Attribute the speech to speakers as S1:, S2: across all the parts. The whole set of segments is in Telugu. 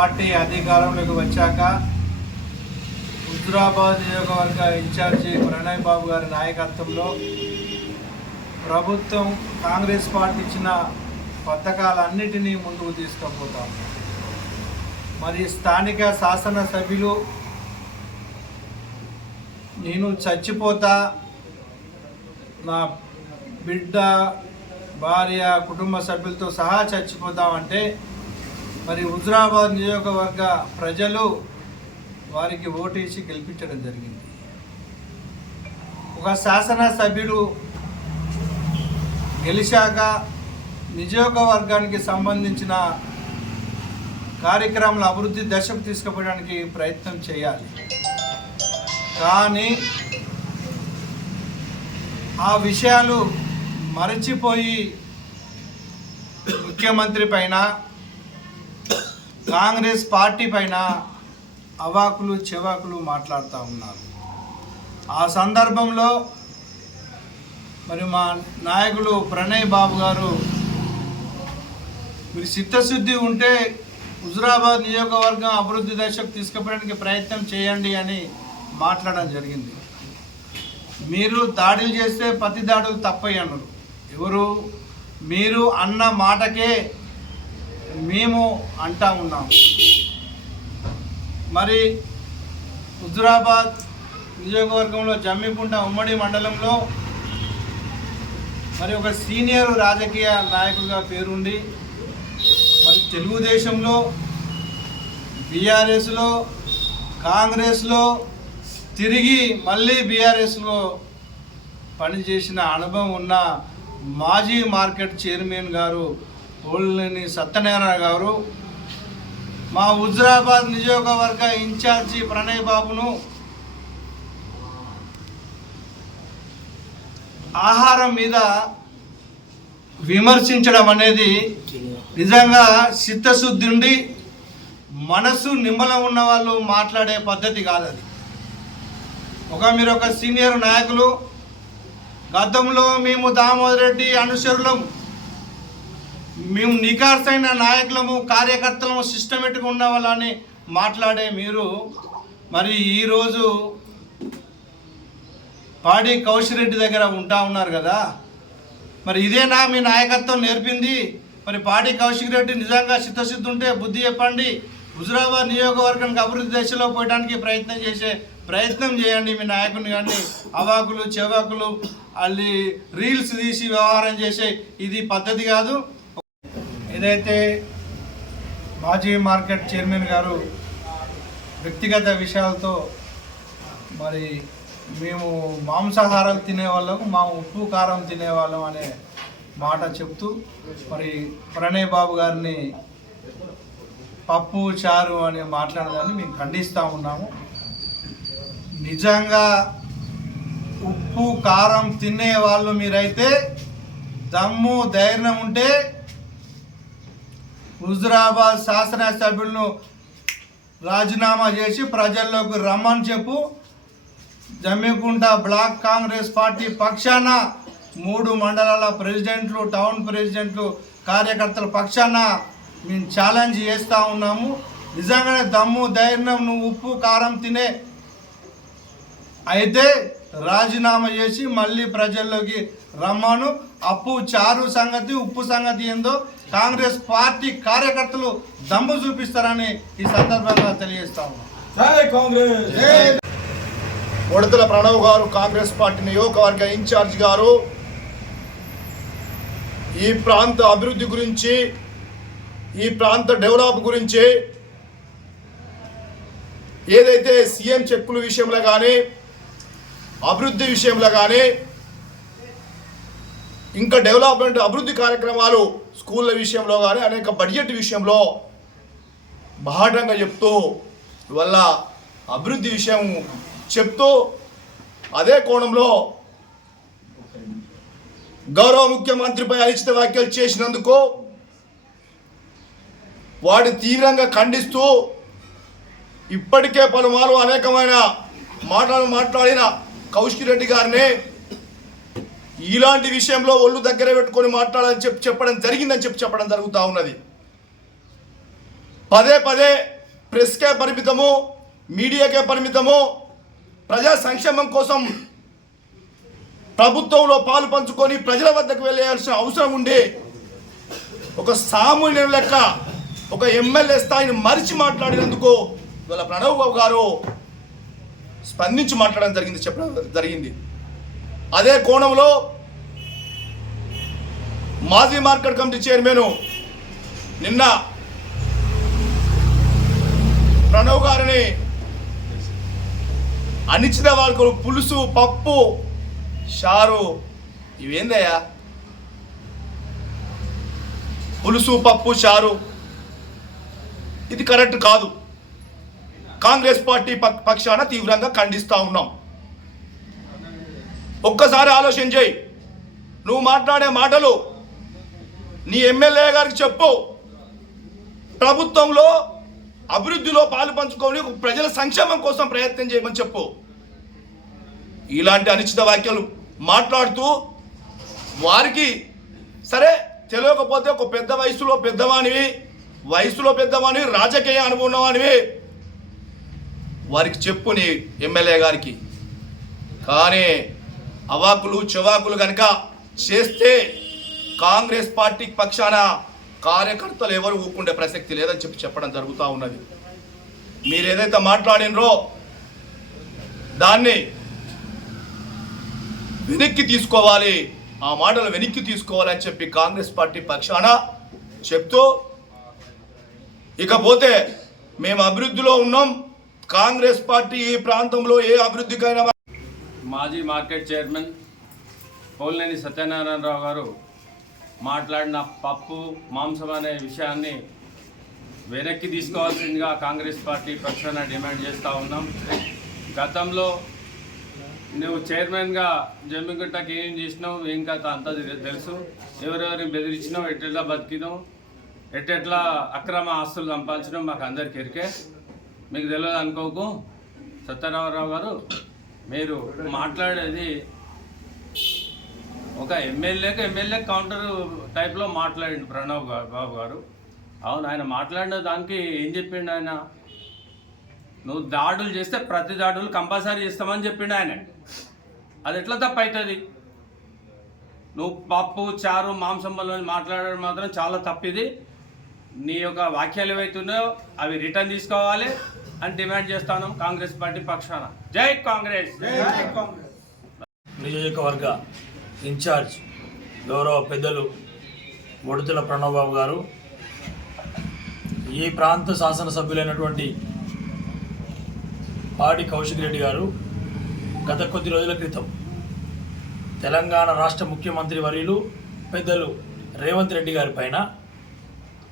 S1: పార్టీ అధికారంలోకి వచ్చాక హుజురాబాద్ నియోజకవర్గ ఇన్ఛార్జి ప్రణయ్ బాబు గారి నాయకత్వంలో ప్రభుత్వం కాంగ్రెస్ పార్టీ ఇచ్చిన పథకాలన్నిటినీ ముందుకు తీసుకుపోతాం. మరి స్థానిక శాసనసభ్యులు నేను చచ్చిపోతా నా బిడ్డ భార్య కుటుంబ సభ్యులతో సహా చచ్చిపోతామంటే మరి హుజురాబాద్ నియోజకవర్గ ప్రజలు వారికి ఓటేసి గెలిపించడం జరిగింది. ఒక శాసనసభ్యుడు గెలిచాక నియోజకవర్గానికి సంబంధించిన కార్యక్రమాల అభివృద్ధి దశకు తీసుకుపోవడానికి ప్రయత్నం చేయాలి. కానీ ఆ విషయాలు మరచిపోయి ముఖ్యమంత్రి పైన కాంగ్రెస్ పార్టీ పైన అవాకులు చెవాకులు మాట్లాడుతూ ఉన్నారు. ఆ సందర్భంలో మరి మా నాయకులు ప్రణయ్ బాబు గారు మీరు చిత్తశుద్ధి ఉంటే హుజురాబాద్ నియోజకవర్గం అభివృద్ధి దశకు తీసుకుపోవడానికి ప్రయత్నం చేయండి అని మాట్లాడడం జరిగింది. మీరు దాడులు చేస్తే ప్రతి దాడులు తప్పయ్య అన్నారు. ఎవరు? మీరు అన్న మాటకే మేము అంటా ఉన్నాం. మరి హుజురాబాద్ నియోజకవర్గంలో జమ్మికుంట ఉమ్మడి మండలంలో మరి ఒక సీనియర్ రాజకీయ నాయకుడిగా పేరుండి మరి తెలుగుదేశంలో బీఆర్ఎస్లో కాంగ్రెస్లో తిరిగి మళ్ళీ బీఆర్ఎస్లో పనిచేసిన అనుభవం ఉన్న మాజీ మార్కెట్ చైర్మన్ గారు ఊళ్ళని సత్యనారాయణ గారు మా హుజరాబాద్ నియోజకవర్గ ఇన్ఛార్జి ప్రణయ్ బాబును ఆహారం మీద విమర్శించడం అనేది నిజంగా చిత్తశుద్ధి ఉండి మనసు నిమ్మలం ఉన్న వాళ్ళు మాట్లాడే పద్ధతి కాదు అది. ఒక మీరు ఒక సీనియర్ నాయకులు గతంలో మేము దామోదర్ రెడ్డి అనుచరులం మేము నికార్సైన నాయకులము కార్యకర్తలము సిస్టమేటిక్ ఉన్న వాళ్ళని మాట్లాడే మీరు మరి ఈరోజు పాడి కౌశిరెడ్డి దగ్గర ఉంటా ఉన్నారు కదా? మరి ఇదేనా మీ నాయకత్వం నేర్పింది. మరి పాడి కౌశిక్ రెడ్డి నిజంగా చిత్తశుద్ధి ఉంటే బుద్ధి చెప్పండి. హుజురాబాద్ నియోజకవర్గానికి అభివృద్ధి దశలో పోయడానికి ప్రయత్నం చేసే ప్రయత్నం చేయండి మీ నాయకుని కానీ అవాకులు చెవాకులు అల్లి రీల్స్ తీసి వ్యవహారం చేసే ఇది పద్ధతి కాదు. ఏదైతే మాజీ మార్కెట్ చైర్మన్ గారు వ్యక్తిగత విషయాలతో మరి మేము మాంసాహారాలు తినేవాళ్ళము మా ఉప్పు కారం తినేవాళ్ళం అనే మాట చెప్తూ మరి ప్రణయ్ బాబు గారిని పప్పు చారు అని మాట్లాడదాన్ని మేము ఖండిస్తూ ఉన్నాము. నిజంగా ఉప్పు కారం తినే వాళ్ళు మీరైతే దమ్ము ధైర్యం ఉంటే హుజురాబాద్ శాసనసభ్యులను రాజీనామా చేసి ప్రజల్లోకి రమ్మని చెప్పు. జమ్మికుంట బ్లాక్ కాంగ్రెస్ పార్టీ పక్షాన మూడు మండలాల ప్రెసిడెంట్లు టౌన్ ప్రెసిడెంట్లు కార్యకర్తల పక్షాన మేము ఛాలెంజ్ చేస్తూ ఉన్నాము. నిజంగానే దమ్ము ధైర్యం నువ్వు ఉప్పు కారం తినే. అయితే రాజీనామా చేసి మళ్ళీ ప్రజల్లోకి రమ్మను. అప్పు చారు సంగతి ఉప్పు సంగతి ఏందో కాంగ్రెస్ పార్టీ కార్యకర్తలు దమ్ము చూపిస్తారని ఈ సందర్భంగా తెలియజేస్తా ఉన్నాం.
S2: జై కాంగ్రెస్!
S3: ఉడతల ప్రణవ్ గారు కాంగ్రెస్ పార్టీ నియోజకవర్గ ఇన్ఛార్జ్ గారు ఈ ప్రాంత అభివృద్ధి గురించి ఈ ప్రాంత డెవలప్ గురించి ఏదైతే సీఎం చెక్కుల విషయంలో కానీ అభివృద్ధి విషయంలో కానీ ఇంకా డెవలప్మెంట్ అభివృద్ధి కార్యక్రమాలు స్కూళ్ళ విషయంలో కానీ అనేక బడ్జెట్ విషయంలో బాహటంగా చెప్తూ వల్ల అభివృద్ధి విషయం చెప్తూ అదే కోణంలో గౌరవ ముఖ్యమంత్రిపై అలిచిత వ్యాఖ్యలు చేసినందుకు వాటి తీవ్రంగా ఖండిస్తూ ఇప్పటికే పలుమార్లు అనేకమైన మాటలు మాట్లాడిన కౌశిక్ రెడ్డి గారిని ఇలాంటి విషయంలో ఒళ్ళు దగ్గర పెట్టుకొని మాట్లాడాలని చెప్పి చెప్పడం జరిగిందని చెప్పి చెప్పడం జరుగుతూ ఉన్నది. పదే పదే ప్రెస్కే పరిమితము మీడియాకే పరిమితము ప్రజా సంక్షేమం కోసం ప్రభుత్వంలో పాలు పంచుకొని ప్రజల వద్దకు వెళ్ళాల్సిన అవసరం ఉండే ఒక సామాన్యుల లెక్క ఒక ఎమ్మెల్యే స్థాయిని మరిచి మాట్లాడినందుకు ఇవాళ ప్రణవ్ బాబు గారు స్పందించి మాట్లాడడం జరిగింది చెప్పడం జరిగింది. అదే కోణంలో మాజీ మార్కెట్ కమిటీ చైర్మన్ నిన్న ప్రణవ్ గారిని అనిశ్చిత వాళ్ళకు పులుసు పప్పు షారు ఇవేందయ్యా? పులుసు పప్పు చారు. ఇది కరెక్ట్ కాదు. కాంగ్రెస్ పార్టీ పక్షాన తీవ్రంగా ఖండిస్తూ ఉన్నాం. ఒక్కసారి ఆలోచన చేయి. నువ్వు మాట్లాడే మాటలు నీ ఎమ్మెల్యే గారికి చెప్పు. ప్రభుత్వంలో అభివృద్ధిలో పాలు పంచుకొని ప్రజల సంక్షేమం కోసం ప్రయత్నం చేయమని చెప్పు. ఇలాంటి అనిశ్చిత వాక్యాలు మాట్లాడుతూ వారికి సరే తెలియకపోతే ఒక పెద్ద వయసులో పెద్దవానివి వయసులో పెద్దవానివి రాజకీయ అనుభవం ఉన్నవానివి వారికి చెప్పు నీ ఎమ్మెల్యే గారికి. కానీ అవాకులు చెవాకులు కనుక చేస్తే కాంగ్రెస్ పార్టీ పక్షాన కార్యకర్తలు ఎవరు ఊకుండే ప్రసక్తి లేదని చెప్పి చెప్పడం జరుగుతూ ఉన్నది. మీరు ఏదైతే మాట్లాడినరో దాన్ని వెనక్కి తీసుకోవాలి ఆ మాటలు వెనక్కి తీసుకోవాలని చెప్పి కాంగ్రెస్ పార్టీ పక్షాన చెప్తూ ఇకపోతే మేము అభివృద్ధిలో ఉన్నాం కాంగ్రెస్ పార్టీ ఈ ప్రాంతంలో ఏ అభివృద్ధికైనా
S4: మాజీ మార్కెట్ చైర్మన్ పోలినేని సత్యనారాయణరావు గారు మాట్లాడిన పప్పు మాంసం అనే విషయాన్ని వెనక్కి తీసుకోవాల్సిందిగా కాంగ్రెస్ పార్టీ పక్షాన డిమాండ్ చేస్తూ ఉన్నాం. గతంలో నువ్వు చైర్మన్గా జమ్మిగుట్టకి ఏం చేసినావు ఏం కథ అంతా తెలుసు. ఎవరెవరిని బెదిరించినావు ఎట్లా బతికినావు ఎట్టెట్లా అక్రమ ఆస్తులు సంపాదించడం మాకు అందరికి ఎరికే మీకు తెలియదు అనుకోకు. సత్యనారాయణరావు గారు మీరు మాట్లాడేది ఒక ఎమ్మెల్యేకి ఎమ్మెల్యే కౌంటర్ టైప్లో మాట్లాడిండు ప్రణవ్ గారు బాబు గారు. అవును ఆయన మాట్లాడిన దానికి ఏం చెప్పిండు ఆయన? నువ్వు దాడులు చేస్తే ప్రతి దాడులు కంపల్సరీ చేస్తామని చెప్పిండు ఆయన. అది ఎట్లా తప్పు అవుతుంది నువ్వు పప్పు చారు మాంసం వల్ల మాట్లాడడం మాత్రం చాలా తప్పిది. నీ యొక్క వాక్యాలు ఏవైతున్నాయో అవి రిటర్న్ తీసుకోవాలి అని డిమాండ్ చేస్తాను కాంగ్రెస్ పార్టీ పక్షాన. జై కాంగ్రెస్!
S5: నియోజకవర్గ ఇన్ఛార్జ్ గౌరవ పెద్దలు బొడుతుల ప్రణవబాబు గారు ఈ ప్రాంత శాసనసభ్యులైనటువంటి పాడి కౌశిక్ రెడ్డి గారు గత కొద్ది రోజుల క్రితం తెలంగాణ రాష్ట్ర ముఖ్యమంత్రి వర్యులు పెద్దలు రేవంత్ రెడ్డి గారి పైన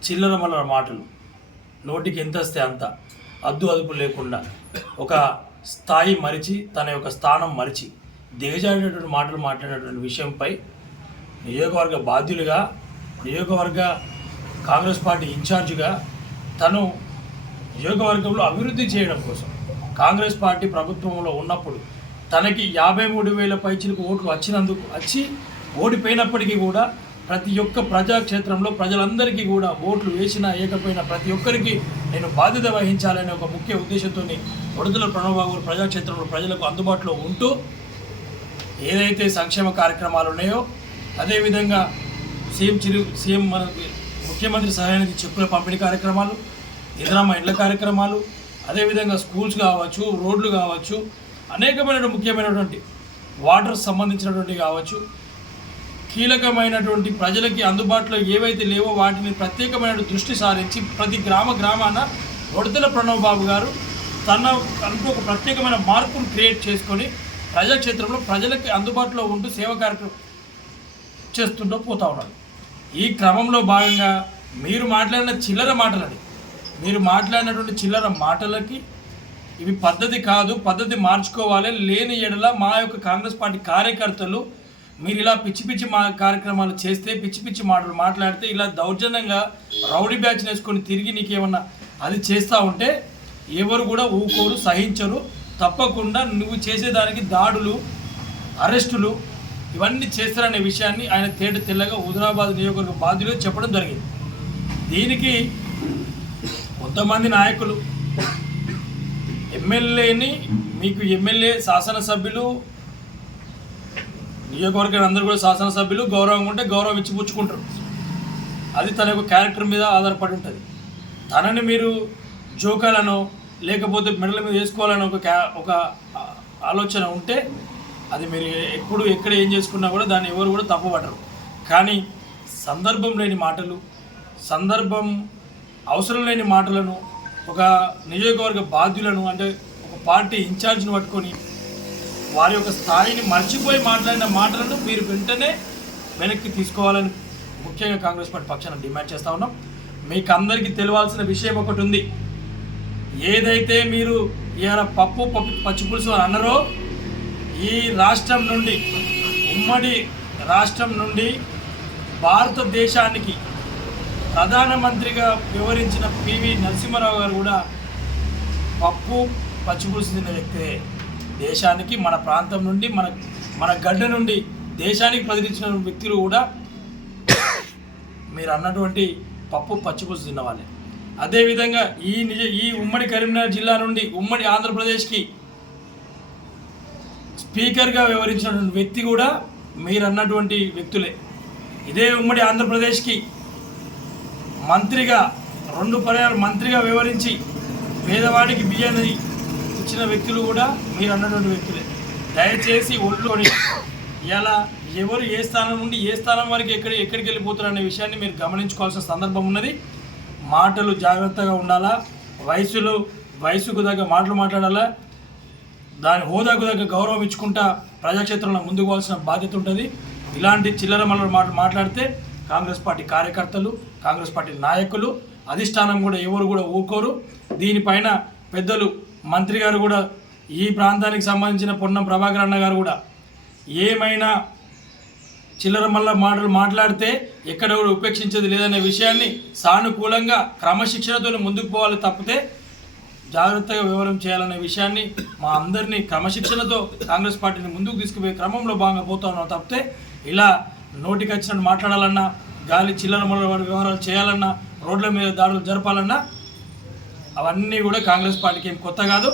S5: చిల్లర మల్లర మాటలు. నోటికి ఎంత వస్తే అంత. అద్దు అదుపు లేకుండా. ఒక స్థాయి మరిచి తన యొక్క స్థానం మరిచి. దిగజారినటువంటి మాటలు మాట్లాడినటువంటి విషయంపై నియోజకవర్గ బాధ్యులుగా నియోజకవర్గ కాంగ్రెస్ పార్టీ ఇన్ఛార్జిగా తను నియోజకవర్గంలో అభివృద్ధి చేయడం కోసం కాంగ్రెస్ పార్టీ ప్రభుత్వంలో ఉన్నప్పుడు తనకి యాభై మూడు వేల పైచిలకు ఓట్లు వచ్చినందుకు వచ్చి ఓడిపోయినప్పటికీ కూడా ప్రతి ఒక్క ప్రజాక్షేత్రంలో ప్రజలందరికీ కూడా ఓట్లు వేసినా ఏకపోయినా ప్రతి ఒక్కరికి నేను బాధ్యత వహించాలనే ఒక ముఖ్య ఉద్దేశంతో వడుదల ప్రణవబాబు గారు ప్రజాక్షేత్రంలో ప్రజలకు అందుబాటులో ఉంటూ ఏదైతే సంక్షేమ కార్యక్రమాలు ఉన్నాయో అదేవిధంగా సీఎం చిరు సీఎం మన ముఖ్యమంత్రి సహాయానికి చెప్పుల పంపిణీ కార్యక్రమాలు ఇందిరామ ఇండ్ల కార్యక్రమాలు అదేవిధంగా స్కూల్స్ కావచ్చు రోడ్లు కావచ్చు అనేకమైనటువంటి ముఖ్యమైనటువంటి వాటర్ సంబంధించినటువంటి కావచ్చు కీలకమైనటువంటి ప్రజలకి అందుబాటులో ఏవైతే లేవో వాటిని ప్రత్యేకమైన దృష్టి సారించి ప్రతి గ్రామ గ్రామాన ఒడతల ప్రణవ్ బాబు గారు తన అంటూ ఒక ప్రత్యేకమైన మార్పును క్రియేట్ చేసుకొని ప్రజాక్షేత్రంలో ప్రజలకి అందుబాటులో ఉంటూ సేవ కార్యక్రమం చేస్తుంటూ పోతా ఉన్నాడు ఈ క్రమంలో భాగంగా మీరు మాట్లాడిన చిల్లర మాటలని మీరు మాట్లాడినటువంటి చిల్లర మాటలకి ఇవి పద్ధతి కాదు పద్ధతి మార్చుకోవాలి. లేని ఎడల మా యొక్క కాంగ్రెస్ పార్టీ కార్యకర్తలు మీరు ఇలా పిచ్చి పిచ్చి మా కార్యక్రమాలు చేస్తే పిచ్చి పిచ్చి మాటలు మాట్లాడితే ఇలా దౌర్జన్యంగా రౌడీ బ్యాచ్ వేసుకొని తిరిగి నీకేమన్నా అది చేస్తూ ఉంటే ఎవరు కూడా ఊకోరు సహించరు. తప్పకుండా నువ్వు చేసేదానికి దాడులు అరెస్టులు ఇవన్నీ చేస్తారనే విషయాన్ని ఆయన తేట తెల్లగా హుదరాబాద్ నియోజకవర్గ బాధ్యులు చెప్పడం జరిగింది. దీనికి కొంతమంది నాయకులు ఎమ్మెల్యేని మీకు ఎమ్మెల్యే శాసనసభ్యులు నియోజకవర్గం అందరూ కూడా శాసనసభ్యులు గౌరవం ఉంటే గౌరవం ఇచ్చి పుచ్చుకుంటారు అది తన యొక్క క్యారెక్టర్ మీద ఆధారపడి ఉంటుంది. తనని మీరు జోకాలను లేకపోతే మెడల మీద వేసుకోవాలని ఒక క్యా ఒక ఆలోచన ఉంటే అది మీరు ఎప్పుడు ఎక్కడ ఏం చేసుకున్నా కూడా దాన్ని ఎవరు కూడా తప్పుపట్టరు. కానీ సందర్భం లేని మాటలు సందర్భం అవసరం లేని మాటలను ఒక నియోజకవర్గ బాధ్యులను అంటే ఒక పార్టీ ఇన్ఛార్జ్ని పట్టుకొని వారి యొక్క స్థాయిని మర్చిపోయి మాట్లాడిన మాటలను మీరు వెంటనే వెనక్కి తీసుకోవాలని ముఖ్యంగా కాంగ్రెస్ పార్టీ పక్షాన డిమాండ్ చేస్తా ఉన్నాం. మీకు అందరికీ తెలియాల్సిన విషయం ఒకటి ఉంది. ఏదైతే మీరు ఇవాళ పప్పు పప్పు పచ్చిపులుసు అని అన్నారో ఈ రాష్ట్రం నుండి ఉమ్మడి రాష్ట్రం నుండి భారతదేశానికి ప్రధానమంత్రిగా వివరించిన పివి నరసింహారావు గారు కూడా పప్పు పచ్చిపులుసు తిన్న వ్యక్తే. దేశానికి మన ప్రాంతం నుండి మన మన గడ్డ నుండి దేశానికి ప్రతినిధించిన వ్యక్తులు కూడా మీరు అన్నటువంటి పప్పు పచ్చిపులుసు తిన్నవాళ్ళే. అదేవిధంగా ఈ నిజ ఈ ఉమ్మడి కరీంనగర్ జిల్లా నుండి ఉమ్మడి ఆంధ్రప్రదేశ్కి స్పీకర్గా వ్యవహరించినటువంటి వ్యక్తి కూడా మీరు అన్నటువంటి వ్యక్తులే. ఇదే ఉమ్మడి ఆంధ్రప్రదేశ్కి మంత్రిగా రెండు పర్యాలు మంత్రిగా వివరించి పేదవాడికి బియ్యాన్ని ఇచ్చిన వ్యక్తులు కూడా మీరు అన్నటువంటి వ్యక్తులే. దయచేసి ఒళ్ళోని ఇలా ఎవరు ఏ స్థానం నుండి ఏ స్థానం వరకు ఎక్కడ ఎక్కడికి వెళ్ళిపోతారు అనే విషయాన్ని మీరు గమనించుకోవాల్సిన సందర్భం ఉన్నది. మాటలు జాగ్రత్తగా ఉండాలా. వయసులో వయసుకు తగ్గ మాటలు మాట్లాడాలా. దాని హోదాకు తగ్గ గౌరవం ఇచ్చుకుంటా ప్రజాక్షేత్రంలో ముందుకు పోవాల్సిన బాధ్యత ఉంటుంది. ఇలాంటి చిల్లర మల్లర మాటలు మాట్లాడితే కాంగ్రెస్ పార్టీ కార్యకర్తలు కాంగ్రెస్ పార్టీ నాయకులు అధిష్టానం కూడా ఎవరు కూడా ఊరుకోరు. దీనిపైన పెద్దలు మంత్రి గారు కూడా ఈ ప్రాంతానికి సంబంధించిన పొన్నం ప్రభాకర్ అన్న గారు కూడా ఏమైనా చిల్లర మల్ల మాటలు మాట్లాడితే ఎక్కడ కూడా ఉపేక్షించేది లేదనే విషయాన్ని సానుకూలంగా క్రమశిక్షణతో ముందుకు పోవాలి తప్పితే జాగ్రత్తగా వివరం చేయాలనే విషయాన్ని మా అందరినీ క్రమశిక్షణతో కాంగ్రెస్ పార్టీని ముందుకు తీసుకుపోయే క్రమంలో భాగంగా పోతా ఉన్నాం తప్పితే ఇలా నోటికి వచ్చినట్టు మాట్లాడాలన్నా గాలి చిల్లర మల్ల వ్యవహారాలు చేయాలన్నా రోడ్ల మీద దాడులు జరపాలన్నా అవన్నీ కూడా కాంగ్రెస్ పార్టీకి ఏం కొత్త కాదు.